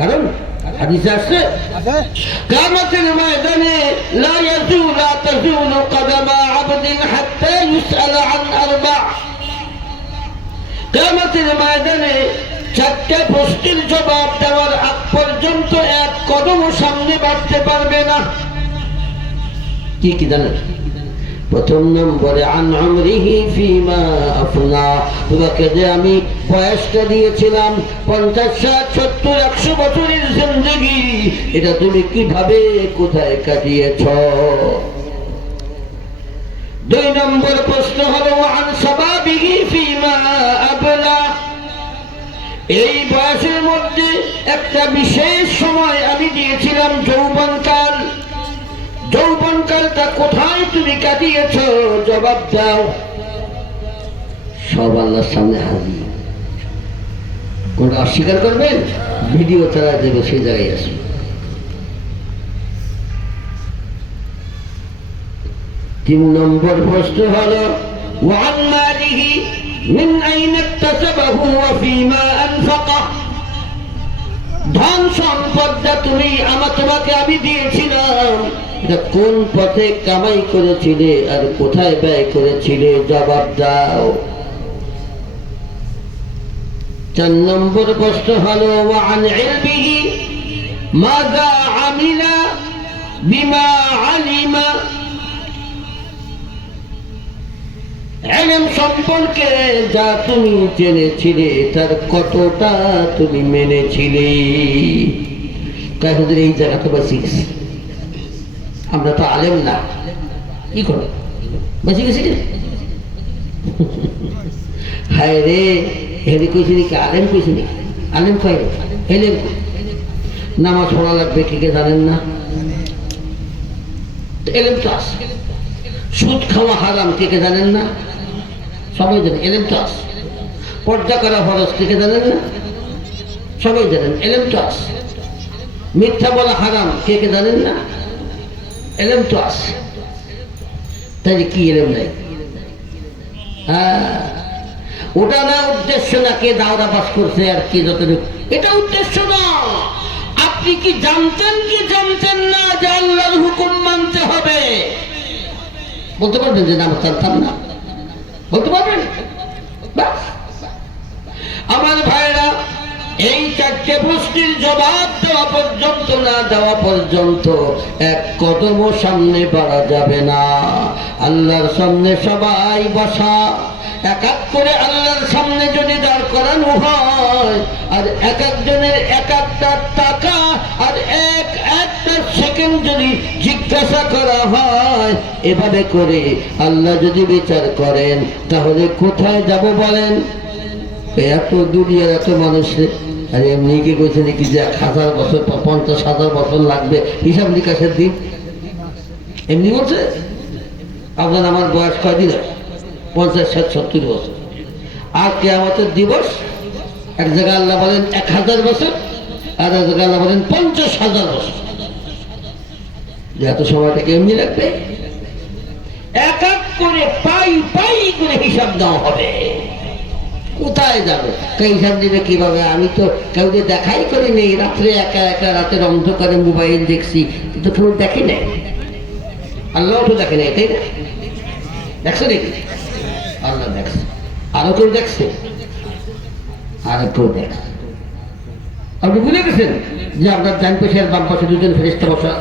কারণ হাদিসে আছে কিয়ামতের ময়দানে লা তাযুলু কদমা আবদিন হাত্তা ইউসআল আন আরবা'। কিয়ামতের ময়দানে চারটি প্রশ্নের জবাব দেওয়ার আগ পর্যন্ত এক কদমও সামনে বাড়তে পারবে না। কি কি জানেন? প্রথম নম্বরে আন উমরিহি ফিমা আফনা, তোমাকে যে আমি বয়সটা দিয়েছিলাম 50, 60, 70, 100 বছরের জিন্দেগি, এটা তুমি কিভাবে কোথায় কাটিয়েছ। দুই নম্বর প্রশ্ন হলো আন শাবাবিহি ফিমা আবলা, এই বয়সের মধ্যে একটা বিশেষ সময় আমি দিয়েছিলাম যৌবনকাল, যৌবনকালটা কোথায় তুমি কাটিয়েছ, জবাব দাও। সব আল্লাহর সামনে হাজির। কোনটা অস্বীকার করবেন? ভিডিও চালা দেবে, সেই জায়গায় আসবে। তিন নম্বর প্রশ্ন হলো ওয়ান মালিহি মিন আইনা ইকতাসাবাহু ওয়া ফীমা আনফাকা, ধন সম্পদটা তোমাকে আমি দিয়েছিলাম, এটা কোন পথে কামাই করেছিলে আর কোথায় ব্যয় করেছিলে, জবাব দাও। 4 নম্বর প্রশ্ন হলো ওয়ান ইলমিহি মাযা আমিলা বিমা আলিমা, ইলম সম্পর্কে যা তুমি জেনেছিলে তার কতটা তুমি মেনেছিলে। কাহিনীর এই জায়গা তো বেশি গেছি, আমরা তো আলেম না, কি করো বেশি গেছি রে। হায় রে, হেরে কইছি নাকি আলেম কইছি নাকি? আলেম কয় এলেম। নামাজ পড়া লাগবে কে কে জানেন না? এলেম তো আছে। সুদ খাওয়া হারাম কে কে জানেন না? সবাই জানেন, এলেম তো আছে। পর্দা করা ফরজ কে কে জানেন না? সবাই জানেন, এলেম তো আছে। মিথ্যা বলা হারাম কে কে জানেন না? এলেম তো আছে। তাই কি এলেম নাই? ওটা না উদ্দেশ্য না কে দাওরা পাস করছে আর কি যতটুকু, এটা উদ্দেশ্য না। আপনি কি জানতেন না যে আল্লাহর হুকুম মানতে হবে? বলতে পারবেন যে নামাজ জানতাম না? বলতে পারবেন? আমার ভাইরা, এই 4টে প্রশ্নের জবাব দেওয়া পর্যন্ত না দেওয়া পর্যন্ত এক কদমও সামনে বাড়া যাবে না। আল্লাহর সামনে সবাই বসা, এক এক করে আল্লাহর সামনে যদি দাঁড় করানো হয়, আর এক একজনের এক একটা টাকা আর একটা সেকেন্ড যদি জিজ্ঞাসা করা হয়, এভাবে করে আল্লাহ যদি বিচার করেন, তাহলে কোথায় যাব বলেন? এত দুনিয়ার এত মানুষের, আর এমনি কি কইছে নাকি যে 1000 বছর 50,000 বছর লাগবে হিসাব নিকাশের দিন? এমনি বলছে? আপনার আমার বয়স কয়দিন? 50, 60, 70 বছর। আর কিয়ামতের দিবস এক জায়গায় আল্লাহ বলেন 1000 বছর, আর এক জায়গায় আল্লাহ বলেন 50,000 বছর। যে এত সময়টা কি এমনি লাগবে? এক এক করে পাই করে হিসাব দেওয়া হবে। কোথায় যাবে? হিসাব দিবে কিভাবে? আমি তো কাউকে দেখাই করিনি, রাত্রে একা একা রাতের অন্ধকারে মোবাইল দেখছি, কিন্তু কেউ দেখে নাই। আল্লাহ তো দেখে নাই, তাই না? দেখছে নাকি? আল্লাহ দেখছে, আরো কেউ দেখছে, আরো কেউ দেখছে। আপনি ভুলে গেছেন যে আপনার ডান পাশে আর বাম পাশে দুজন ফেরেশতা বসা?